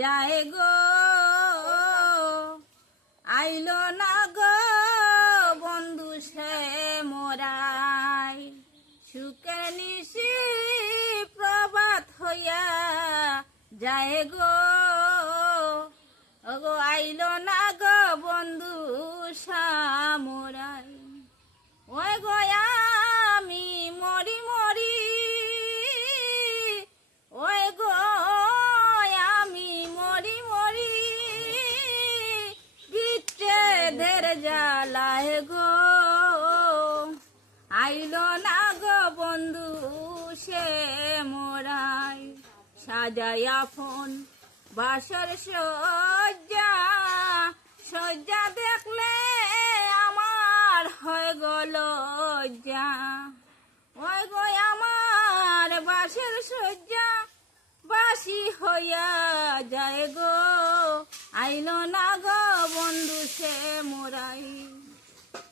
যায় গো, আইলো না গো বন্ধু সে মোরাই। সুখের নিশি প্রভাত হইয়া যায় গো, ওগো আইলো না গো বন্ধু সামরাই। ওই গো আমি মরি মরি, ওই গো আমি মরি মরি, বিচ্ছেদের জ্বালায় গো, আইলো না গো বন্ধু সে মোরাই। সাজাই আপন বাসর সজ্জা, সজ্জা দেখলে আমার হয় গো লজ্জা। ওই গো আমার বাসর সজ্জা বাসি হইয়া যায় গো, আইলো না গো বন্ধু সে মোরাই।